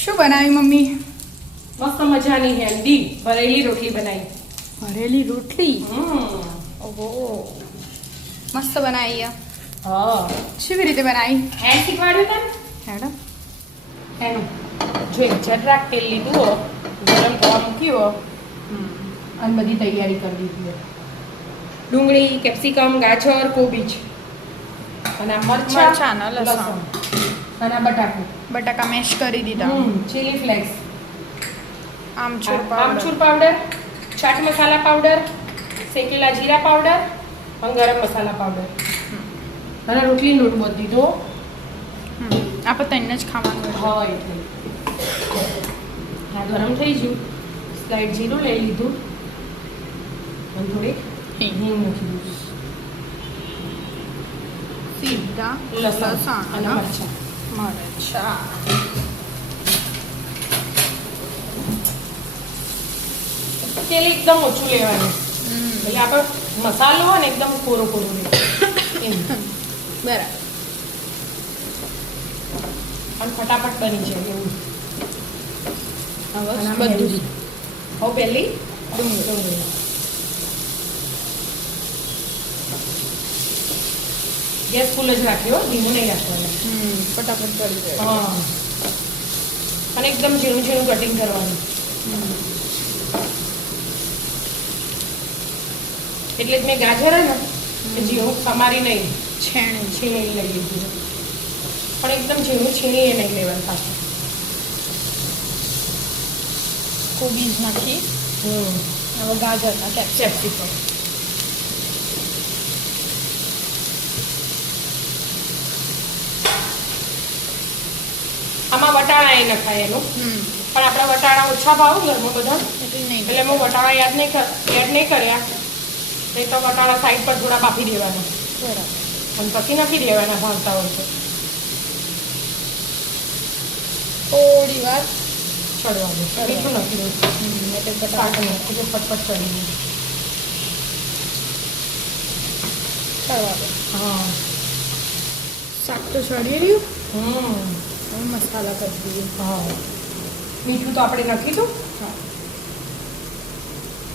શું બનાવી મમ્મી? મસ્ત મજાની હેલ્ધી ભરેલી રોટલી બનાવી. ભરેલી રોટલી? ઓહો, મસ્ત બનાવી. હા, કેવી રીતે બનાવી? હેડ શીખવાડ્યું તને? હેડો. એનું જો જરાક તેલ લીધું હો, ગરમ થવા મૂક્યું હો, અને બધી તૈયારી કરી દીધી. ડુંગળી, કેપ્સિકમ, ગાજર, કોબીજ અને આ મરચાં, લસણ અને આ બટાકા મેશ કરી દીધા. ચીલી ફ્લેક્સ, આમચૂર પાવડર, ચાટ મસાલા પાવડર, શેકેલા જીરા પાવડર અને ગરમ મસાલા પાવડર અને રોટલી લોટ બોધ દીધો. આપણે તઈને જ ખાવાનું. હા, એટલે આ ગરમ થઈ ગયું. સ્લાઈડ જીરું લઈ લીધું અને થોડીક હિંગ મૂકી દીધું. સીધા લસણ અને મરચાં. તેલ એકદમ ઓછું લેવાનું, એટલે આપણે મસાલો હોય ને એકદમ કોરો રહે એમ. બરાબર. અને ફટાફટ બની જાય એવું. હવે બધું હવે પહેલી ડુંગળી ગેસ ફૂલ જ રાખ્યો, ધીમું નહીં રાખવાનું. ફટાફટ ચડી જાય. હા, અને એકદમ ઝીણું ઝીણું કટિંગ કરવાનું. એટલે જ મેં ગાજર હે ને ઝીણું સમારી નહીં, છીણી લઈ લીધું, પણ એકદમ ઝીણું છીણી એ નહીં લેવાનું પાછું. કોબીજ નાખી. હવે ગાજરના કેપ્સિકમ. આમાં વટાણા એ નખાય એનું, પણ આપણા વટાણા ઓછા ભાવ ઘરમાં બધા, એટલે મેં વટાણા એડ નહીં કર્યા. એ તો વટાણા સાઈડ પર થોડા બાફી દેવાના. બરાબર. અને પછી નાખી દેવાના ભાવતા હોય તો. થોડી વાર ચડવા દે, મીઠું નાખી દઉં. શાક નાખી દે, ફટફટ ચડી દે. ચડવા દે. હા, શાક તો ચડી રહ્યું. હવે મસાલા કરી દઈએ. હા, મીઠું તો આપણે નાખી દઉં. હા,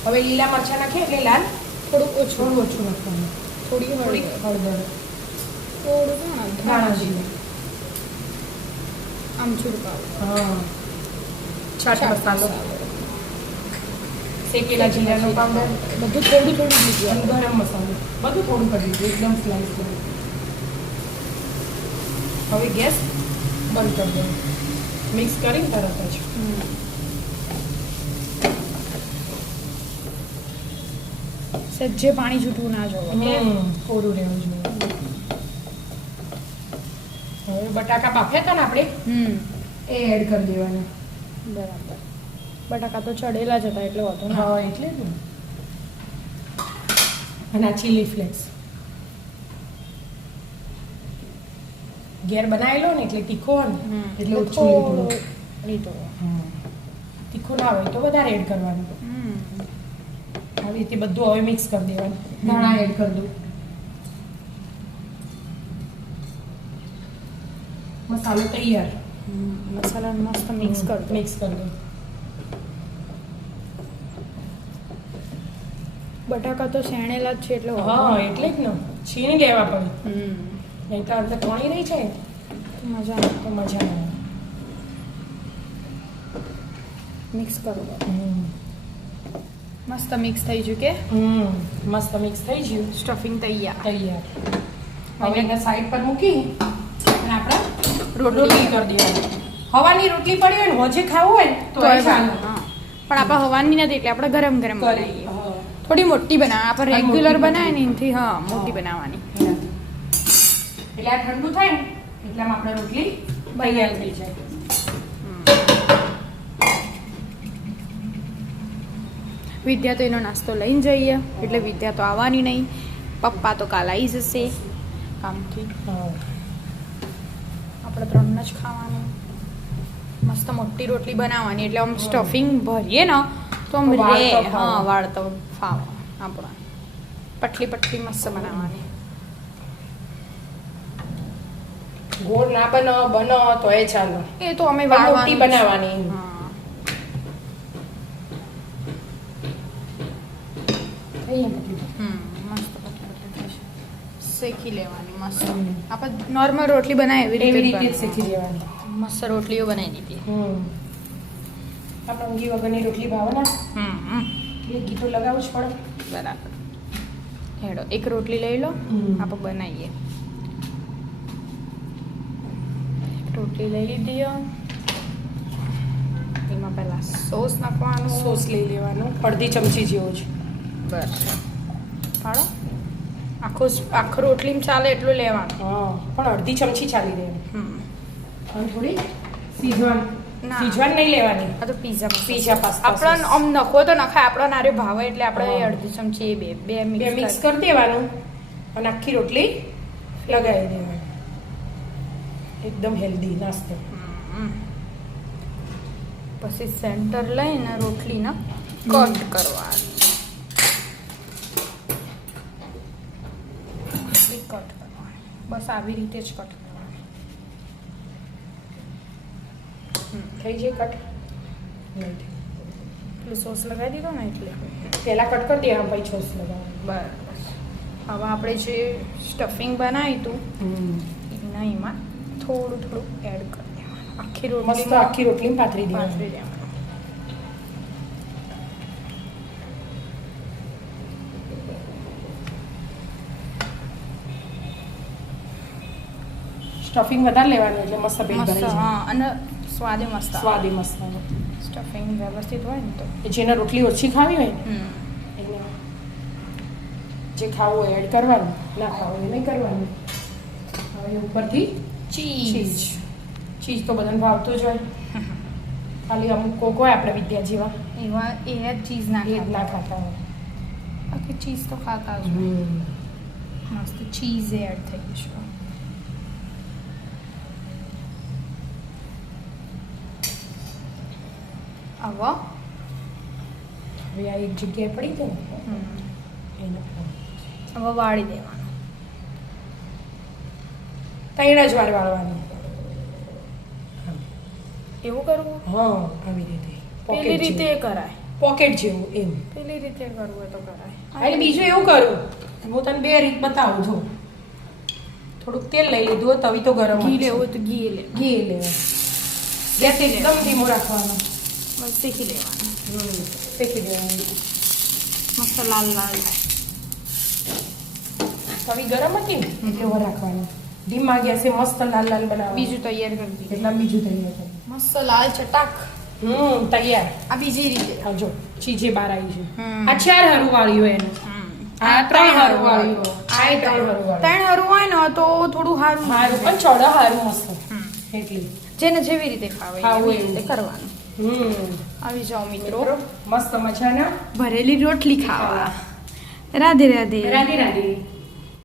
હવે લીલા મરચાં નાખીએ એટલે લાલ થોડું ઓછું નાખવાનું. થોડી થોડીક હળદર, થોડું ધાણા જીરું, આમચૂર પાવડર, હા, ચાટ મસાલો, શેકેલા જીરાનો પાવડર, બધું થોડું લીધું. અને ગરમ મસાલો બધું થોડું કરી દીધું, એકદમ સ્લાઈસ કરી. હવે ગેસ બંધ કરી દો, મિક્સ કરીને તરત જ. સજ્જે પાણી છૂટવું ના જોવે, થોડું રહેવું જોઈએ. હવે બટાકા બાફ્યા હતા ને આપણે, એ એડ કરી દેવાના. બરાબર. બટાકા તો ચડેલા જ હતા એટલે વાંધો ના. હા, એટલે જ ને. અને આ ચીલી ફ્લેક્સ ઘેર બનાવેલો ને એટલે તીખો હોય ને એટલે ઓછું લીધું. તીખું ના હોય તો વધારે એડ કરવાનું. આવી રીતે બધું હવે મિક્સ કરી દેવાનું. ધાણા એડ કરી દઉં. મસાલો તૈયાર. મસાલાને મસ્ત મિક્સ કરી દો. બટાકા તો શેણેલા જ છે એટલે હા, એટલે જ ને છીણી લેવા પડે. નહીં તો અંદર પાણી રહી જાય મજા ના. મિક્સ કરો. મસ્ત મિક્સ થઈ ગયું કે? મસ્ત મિક્સ થઈ ગયું. સ્ટફિંગ તૈયાર. હવે એને સાઈડ પર મૂકી અને આપણે રોટલી કરી દેવાની. હવાની રોટલી પડી હોય ને હોજે ખાવું હોય ને તો ચાલે. પણ આપણે હવાની નથી એટલે આપણે ગરમ બનાવીએ. થોડી મોટી બનાવે. આપણે રેગ્યુલર બનાવે ને એનાથી મોટી બનાવવાની. એટલે આ ઠંડુ થાય ને એટલામાં આપણે રોટલી તૈયાર થઈ જાય. વિદ્યા તો એનો નાસ્તો લઈને જઈએ એટલે વિદ્યા તો આવવાની નહીં. પપ્પા તો કાલ આવી જશે કામથી. આપણે 3 જ ખાવાનું. મસ્ત મોટી રોટલી બનાવવાની એટલે આમ સ્ટફિંગ ભરીએ ને તો આમ વાળતો ફાવે. આપણા પટલી મસ્ત બનાવવાની. ગોળ ના બનો તો એ ચાલો એ તો અમે પણ મોટી વાળવાની બનાવવાની. હા થઈ ને પતલી. મસ્ત પતલી થશે. શેકી લેવાની મસ્ત આપણે નોર્મલ રોટલી બનાવે એવી એવી રીતે રીતે જ જ શીખી બનાવવાની. દેવાની. મસ્ત રોટલીઓ બનાવી દીધી આપણે ઊંઘી વગરની રોટલી ભાવે ને એ ગીતો લગાવવું જ પડે. બરાબર હેડો એક રોટલી લઈ લો હમ. આપણે બનાવીએ. એક રોટલી લઈ લીધી એમાં પહેલા સોસ નાખવાનું. સોસ લઈ લેવાનો અડધી ચમચી જેવો જ. બસ પાડો આખો રોટલીમાં ચાલે એટલું લેવાનું. હા પણ અડધી ચમચી ચાલી રહે. અને થોડી સીઝવાન ના. સીઝવાન નહીં લેવાની. આ તો પીઝા પીઝા પાસ્તા આપણને sauce. આમ નખો તો નખાય આપણો નારે ભાવે એટલે આપણે હા. અડધી ચમચી એ બે બે મિક્સ મિક્સ કરી દેવાનું અને આખી રોટલી લગાવી દેવાની. એકદમ હેલ્ધી નાસ્તો. પછી સેન્ટર લઈને રોટલીને કટ કરવાની. કટ કરવાની બસ આવી રીતે જ કટ કરવાની. થઈ જાય કટ. પેલું સોસ લગાવી દીધો ને એટલે પહેલા કટ કરી દેવાનું પછી સોસ લગાવવાનું. બરાબર. હવે આપણે જે સ્ટફિંગ બનાવ્યું હતું એના એમાં થોડું થોડું એડ કરી દેવાનું. આખી મસ્ત રોટલી આખી રોટલી પાથરી પાથરી દેવાની. દેવાનું. સ્ટફિંગ વધારે લેવાનું એટલે મસ્ત પેટ મસ્ત ભરાઈ જાય. હા અને સ્વાદે મસ્ત આવે. સ્વાદે મસ્ત આવે. સ્ટફિંગ વ્યવસ્થિત હોય ને તો એ જેને રોટલી ઓછી ખાવી હોય ને એને જે ખાવું હોય એડ કરવાનું, ના ખાવું હોય નહીં કરવાનું. હવે ઉપરથી ચીઝ ચીઝ તો બધાને ભાવતું જ હોય. ખાલી અમુક કોક હોય આપણે વિદ્યા જેવા એવા એ જ ચીઝ એ જ ના ના ખાતા હોય. બાકી ચીઝ તો ખાતા જ હોય. મસ્ત ચીઝ એડ થઈ જશે. હવે હવે આ એક જગ્યાએ પડી જાય ને એને હવે વાળી દેવાનું. 3 જ વાર વાળવાની. એવું કરવું હા આવી રીતે પેલી રીતે કરાય. પોકેટ જેવું એમ. પેલી રીતે કરવું હોય તો કરાય. એટલે બીજું એવું કરું હું તને 2 રીત બતાવું છું. થોડુંક તેલ લઈ લીધું તવી તો ગરમ ઘી જ છે. લેવું તો ઘી લે. ઘી લેવાનું. ગેસ એકદમ ધીમો રાખવાનો. બસ શીખી લેવાનું. શેકી દેવાનું. મસ્ત લાલ લાલ તવી ગરમ હતી ને એટલે એવો રાખવાનો. ધીમા ગેસે મસ્ત લાલ લાલ બનાવવાનું. બીજું તૈયાર કરી દીધું. એટલે આમ બીજું તૈયાર થાય. મસ્ત લાલ ચટાક. તૈયાર. આ બીજી રીતે. આ જો ચીજે બાર આવી છે. હમ. આ 4 હારું વાળ્યું એનું. આ 3 હારું વાળ્યું. આ 3 હારું વાળ્યું. ત્રણ હરું હોય ને તો થોડું સારું હારું પણ ચોડા હારું મસ્ત. એટલી. જેને જેવી રીતે ખાવે ખાવું એવી રીતે એવું. કરવાનું. આવી જાઓ મિત્રો મસ્ત મજાના ભરેલી રોટલી ખાવા. રાધે રાધે. રાધે રાધે.